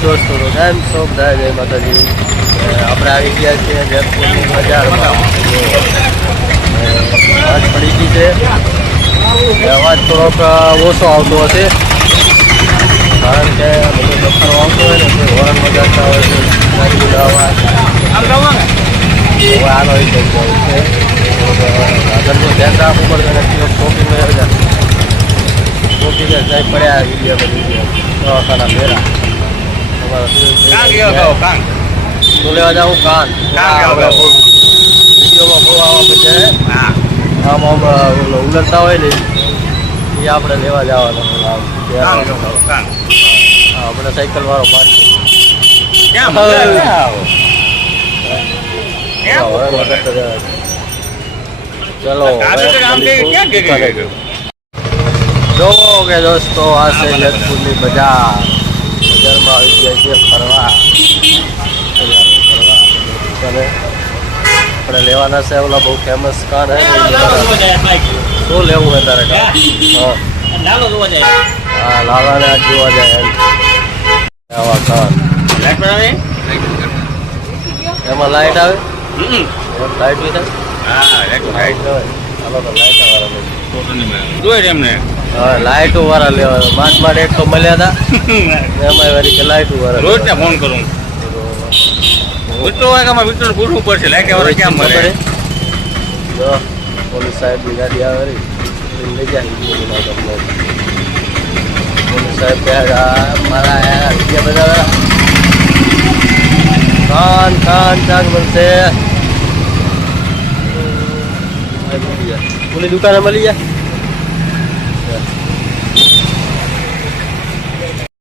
દોસ્તો તો કેમ છો બધા? જય માતાજી. આપણે આવી ગયા છીએ જેતપુરની બજારમાં. આજ પડી ગઈ છે, અવાજ થોડોક ઓછો આવતો હશે કારણ કે બધો દફતરો આવતો હોય ને તો હોર્ન વગાડતા હોય છે. અવાજ હવે આનો છે આગળનું ધ્યાન રાખવું પડશે ને શોપિંગ શોપિંગ સાહેબ પડ્યા વિડીયો બધી દવાખાના મેરા શું લેવા જાઉં? કાન વિડીયોમાં બહુ આવવા પછી આમ આમ ઉલરતા હોય ને એ આપણે લેવા જવાના. આપણે સાયકલ વાળો પાડી ચલો જોવો કે દોસ્તો આ છે જેતપુરની બજાર. બજારમાં આવી ગયા છીએ ફરવા. અને આપણે લેવાના છે ઓલા બહુ ફેમસ કાન હે. શું લેવું હોય તારે? હા લાલાને આજ જોવા જાય એમ આવા કાન. એમાં લાઈટ આવે? લાઈટ બી થાય? લાઈટો વાળા લેવા માંડ એક તો મળ્યા હતા એમાં વારી કે લાઈટો વાળા રોજ ફોન કરું વિક્ટર પૂછવું પડશે લાઈટ વાળા ક્યાં મળે. જો પોલીસ સાહેબની ગાડી આવે લઈ જાય. પોલીસ સાહેબ મારા બધા કાન ચાક બનશે. ઓલી દુકાને મળી જાય.